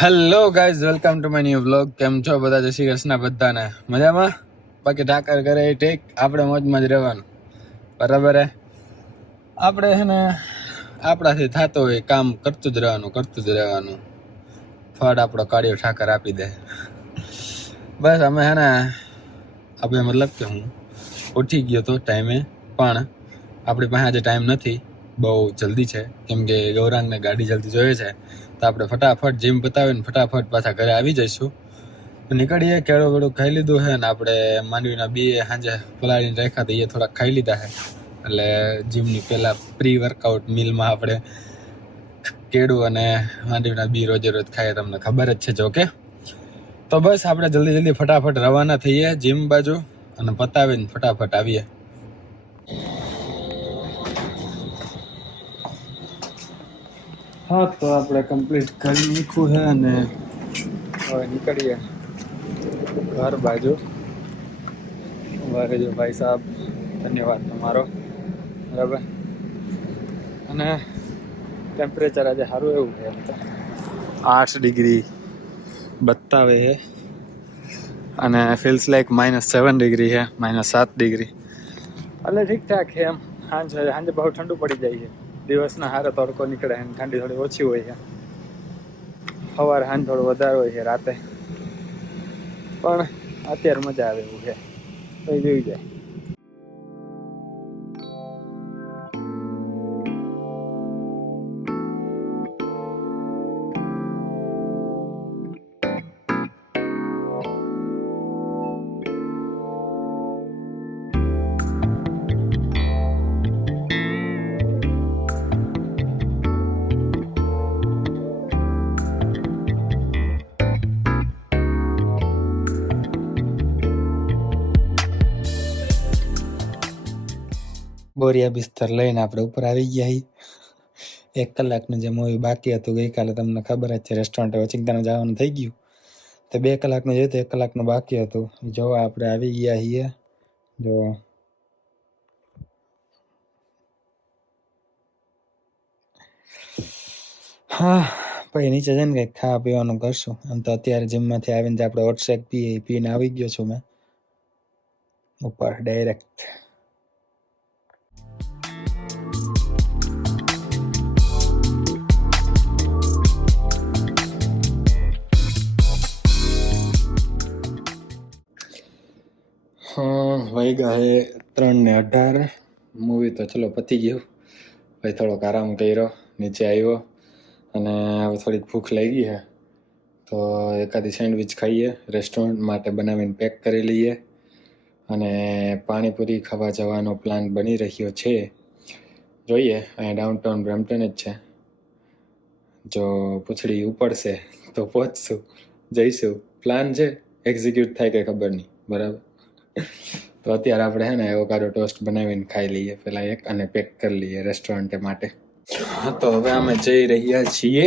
Hello guys, welcome to my new vlog. કેમ છો બધા? જય શ્રી કૃષ્ણ બધાને. મજામાં? બાકી ઠાકર કરે એ ઠીક, આપણે મોજમાં જ રહેવાનું. બરાબર હે? આપણે છે ને આપણાથી થતો હોય કામ કરતું જ રહેવાનું. ફળ આપણો કાળિયો ઠાકર આપી દે. બસ અમે છે ને આપણે મતલબ કે હું ઉઠી ગયો તો ટાઈમે, પણ આપણી પાસે આજે ટાઈમ નથી, બહુ જલ્દી છે. કેમ કે ગૌરાંગને ગાડી જલ્દી જોઈએ છે, તો આપણે ફટાફટ જીમ પતાવીને ફટાફટ પાછા ઘરે આવી જઈશું. નીકળીએ. કેળું વેળું ખાઈ લીધું છે ને આપણે માંડવીના બી સાંજે પલાળીને રાખ્યા હતા, એ થોડાક ખાઈ લીધા છે. એટલે જીમની પહેલાં પ્રી વર્કઆઉટ મિલમાં આપણે કેળું અને માંડવીના બી રોજે રોજ ખાઈએ, તમને ખબર જ છે. જો કે તો બસ આપણે જલ્દી ફટાફટ રવાના થઈએ જીમ બાજુ અને પતાવીને ફટાફટ આવીએ. હા, તો આપણે કમ્પ્લીટ કરી નાખ્યું છે અને હવે નીકળીએ ઘર બાજુ. વારે જો ભાઈ સાહેબ, ધન્યવાદ તમારો. બરાબર. અને ટેમ્પરેચર આજે સારું એવું છે, એમ તો 8 ડિગ્રી બતાવે છે અને ફીલ્સ લાઈક -7 ડિગ્રી છે, -7 ડિગ્રી. એટલે ઠીકઠાક છે એમ. સાંજે બહુ ઠંડુ પડી જાય છે. દિવસના હારે તડકો નીકળે છે, ઠંડી થોડી ઓછી હોય છે. સવારે સાંજ થોડું વધારે હોય છે, રાતે પણ અત્યારે મજા આવે એવું છે. તો જોઈ જાય. બોરિયા બિસ્તર લઈને આપણે ઉપર આવી ગયા. 1 કલાકનું જે મૂવી બાકી હતું ગઈકાલે, તમને ખબર જ છે, રેસ્ટોરન્ટ ઓચિંતાનું જવાનું થઈ ગયું. તો 2 કલાકનું જોયું, 1 કલાકનું બાકી હતું. જોવા આપણે આવી ગયા છીએ. જો હા, પછી નીચે જઈને કંઈક ખાવા પીવાનું કરશું. આમ તો અત્યારે જીમમાંથી આવીને આપણે હોટ શેક પીને આવી ગયો છું મેં ઉપર ડાયરેક્ટ. વાગ્યા છે 3:18. મૂવી તો ચલો પતી ગયું. ભાઈ થોડોક આરામ કર્યો, નીચે આવ્યો અને હવે થોડીક ભૂખ લાગી છે, તો એકાદી સેન્ડવિચ ખાઈએ. રેસ્ટોરન્ટ માટે બનાવીને પેક કરી લઈએ અને પાણીપુરી ખાવા જવાનો પ્લાન બની રહ્યો છે. જોઈએ, અહીંયા ડાઉનટાઉન બ્રેમ્પટન જ છે. જો પૂછડી ઉપડશે તો પહોંચશું, જઈશું. પ્લાન છે, એક્ઝિક્યુટ થાય કંઈ ખબર નહીં. બરાબર. તો અત્યારે આપણે છે ને એવોકાડો ટોસ્ટ બનાવીને ખાઈ લઈએ પહેલાં એક, અને પેક કરી લઈએ રેસ્ટોરન્ટ માટે. હા, તો હવે અમે જઈ રહ્યા છીએ.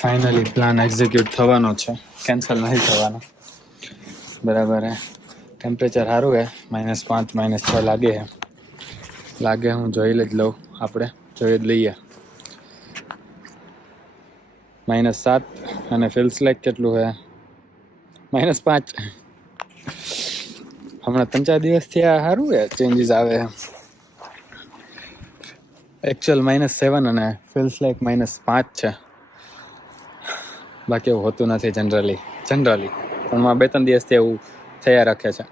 ફાઇનલી પ્લાન એક્ઝિક્યુટ થવાનો છે, કેન્સલ નથી થવાનો. બરાબર હે. ટેમ્પરેચર સારું છે, -5 -6 લાગે. હું જોઈ જ લઉં. આપણે જોઈ જ લઈએ. -7 અને ફીલ્સ લાઈક કેટલું છે? -5. હમણાં 3-4 દિવસથી આ સારું છે, ચેન્જીસ આવે. એકચ્યુઅલ -7 અને ફીલ્સ લાઈક -5 છે. બાકી એવું હોતું નથી જનરલી. પણ 2-3 દિવસથી એવું થયા રાખે છે.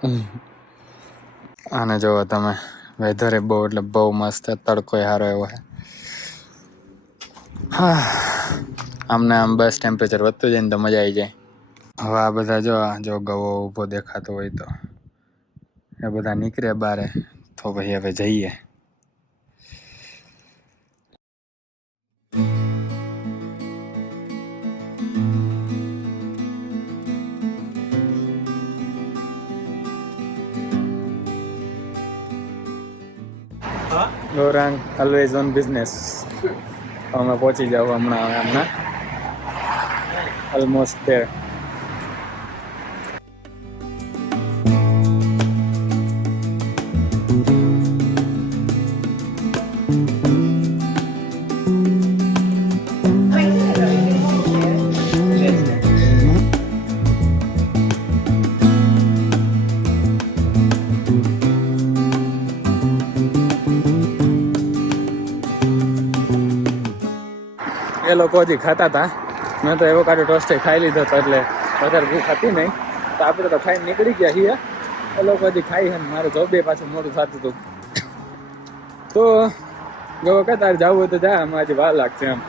આને જોવો તમે, વેધર એ બહુ મસ્ત. તડકો સારો એવો છે. હા, આમ બસ ટેમ્પરેચર વધતું જાય ને તો મજા આવી જાય. હવે આ બધા જો ગવો ઊભો દેખાતો હોય તો એ બધા નીકળે બારે, તો ભાઈ હવે જઈએ. Gaurang always on business. અમે પહોંચી જાવ હમણાં ઓલમોસ્ટ there. લોકો હજી ખાતા હતા. મેં તો એવોકાડો ટોસ્ટ ખાઈ લીધો હતો એટલે વધારે ભૂખ હતી નહીં. તો આપણે તો ખાઈને નીકળી ગયા છીએ. એ લોકો હજી ખાઈ છે. મારે જોબે પાછું મોડું થતું હતું. તો જો કે તારે જવું હોય તો જા, આમાં હજી વાર લાગશે એમ.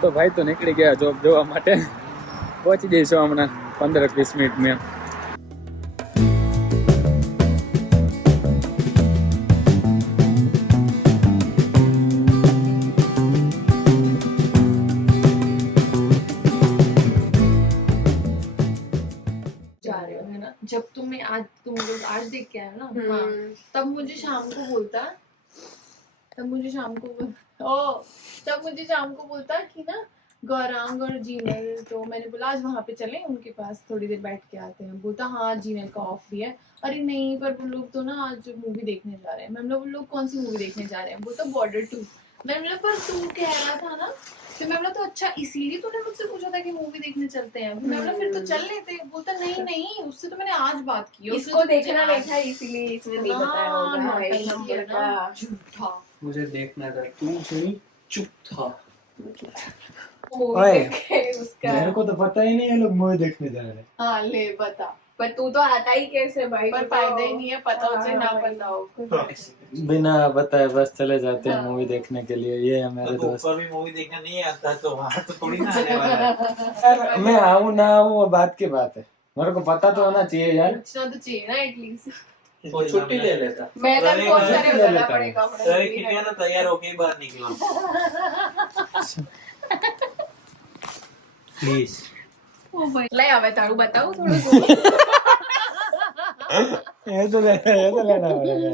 તો ભાઈ તો નીકળી ગયા જોબ જોવા માટે. પહોંચી જઈશું હમણાં 15-20 મિનિટમાં. जब तुम लोग आज देख के आए ना, हाँ, तब मुझे शाम को बोलता कि ना गौरांग और जीनल, तो मैंने बोला आज वहाँ पे चलें उनके पास थोड़ी देर बैठ के आते हैं. बोलता हाँ जीनल का ऑफ भी है. अरे नहीं, पर वो लोग तो ना आज मूवी देखने जा रहे हैं. मैंने बोला वो लोग कौन सी मूवी देखने जा रहे हैं? बोलता बॉर्डर 2. मैंने बोला पर तू कह रहा था ना. फिर मैं बोला तो अच्छा इसीलिए तूने मुझसे पूछा था कि मूवी देखने चलते हैं. मैं बोला फिर तो चल लेते. बोलता नहीं, उससे तो मैंने आज बात की. इसको देखना नहीं था इसीलिए इसने नहीं बताया होगा. एक नंबर का झूठा. मुझे देखना था, तू सुनी चुप था. मूवी उसका मेरे को तो पता ही नहीं है लोग मूवी देखने जा रहे हैं. हाँ ले बता. पर तू तो आता ही कैसे भाई. पर फायदा ही नहीं है, पता हो चाहे ना पता हो. बिना बताए बस चले जाते हैं मूवी देखने के लिए. ये है मेरे दोस्त. ऊपर भी मूवी देखना नहीं आता तो वहाँ तो थोड़ी ना आने वाला है. यार मैं आऊँ ना आऊँ वो बात की बात है. मेरे को पता तो होना चाहिए यार. पूछना तो चाहिए ना एटलीस्ट. वो छुट्टी ले लेता. मैदान बहुत सारे ले बताना लेता पड़ेगा. सर कितने तो तैयार होके ही बाहर निकला. प्लीज. લઈ હવે તારું બતાવું થોડું. ये तो लेना पड़ेगा.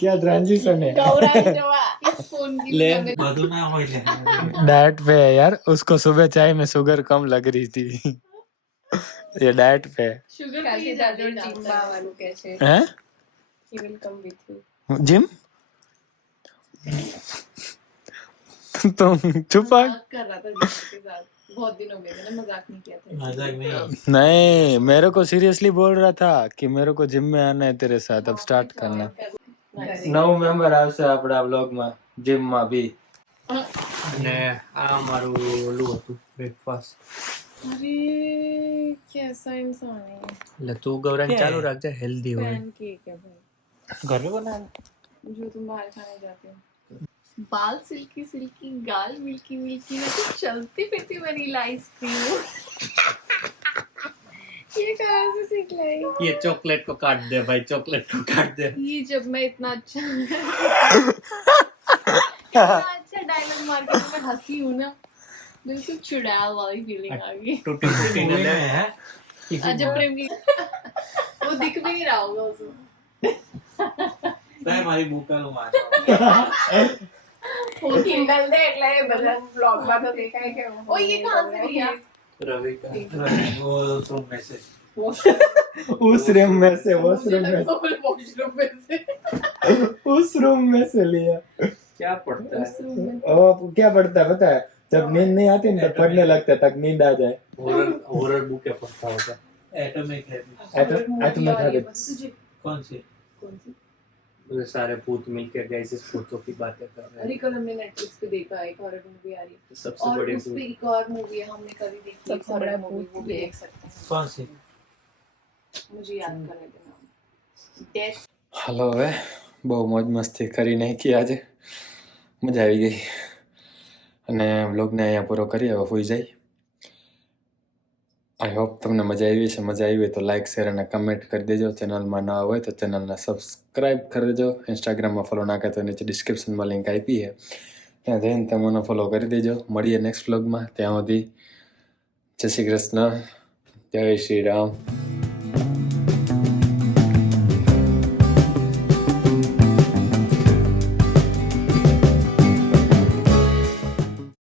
क्या ट्रांजिशन है. गौरांग जवा इस फोन की ले. બધું ના હોય લે. डाइट पे है यार. उसको सुबह चाय में शुगर कम लग रही थी. ये डाइट पे है. शुगर કાલથી फ्री દાદુ जाते જીમમાં આવવાનું કહે છે. हैं? He will come with you. Gym तुम छुपा. कर रहा था जिसके साथ. बहुत दिन हो गए थे ना, मजाक नहीं किया था. મજાક નહીં. नहीं मेरे को सीरियसली बोल रहा था कि मेरे को जिम में आना है तेरे साथ. अब स्टार्ट करना. नव मेंबर આવશે આપણા બ્લોગ માં જીમ માં બી. અને આ મારું ઓલું હતું બ્રેકફાસ્ટ. अरे कैसा इंसान है. એટલે તું ગૌરાંગ ચાલુ રાખજે, હેલ્ધી હોય. पैनकेक है भाई ઘરે બના. जो तुम बाहर खाने जाते हो. बाल सिल्की सिल्की, गाल मिल्की मिल्की, मैं तो चलती फिरती वनीला आइसक्रीम. ये कहाँ से सीख लाई? ये चॉकलेट को काट दे भाई, चॉकलेट को काट दे. ये जब मैं इतना अच्छा डायलॉग मार के मैं हंसी हूँ ना, बिल्कुल चुड़ैल वाली फीलिंग आ गई. टूटी फूटी न ले. अजब प्रेम की वो दिख भी नहीं रहा होगा उसमें. ભાઈ મારી બુકાનું માર. Kindle દે એટલે એ બધા બ્લોગમાં તો દેખાય કે ओ ये कहाँ से लिया? રવિ કા वो तुम मैसेज. उस रूम में से उस रूम में वॉशरूम में से. उस रूम में से लिया. क्या पढ़ता है? ओ क्या पढ़ता है पता है. जब नींद नहीं आती ना तो पढ़ने लगता है तक नींद आ जाए. हॉरर बुक है पढ़ता होगा. Atomic habits. Atomic habits. कौन सी? कौन सी? वो सारे भूत मिलकर गए इस भूतों की बातें कर रहे अरे कल हमने नेटफ्लिक्स पे देखा एक हॉरर मूवी आ रही है. हैं. सबसे और बड़ी उस पे भूत एक और मूवी है हमने कभी देखी. एक सबसे हॉरर बड़ा मूवी भूत वो भी देख सकते हैं. कौन सी? मुझे याद करने देना. डेथ. હાલો હવે બહુ મોજ મસ્તી કરી નાખી આજે. મજા આવી ગઈ અને વ્લોગને અહીંયા પૂરો કરી હવે હોઈ જાય. આઈ હોપ તમને મજા આવી છે. મજા આવી હોય તો લાઇક શેર અને કમેન્ટ કરી દેજો. ચેનલમાં નવા હોય તો ચેનલને સબસ્ક્રાઈબ કરી દેજો. ઇન્સ્ટાગ્રામમાં ફોલો ના કરે તો નીચે ડિસ્ક્રિપ્શનમાં લિંક આપી છે, ત્યાં જઈને તમે મને ફોલો કરી દેજો. મળીએ નેક્સ્ટ વ્લોગમાં. ત્યાં સુધી જય શ્રી કૃષ્ણ, જય શ્રી રામ.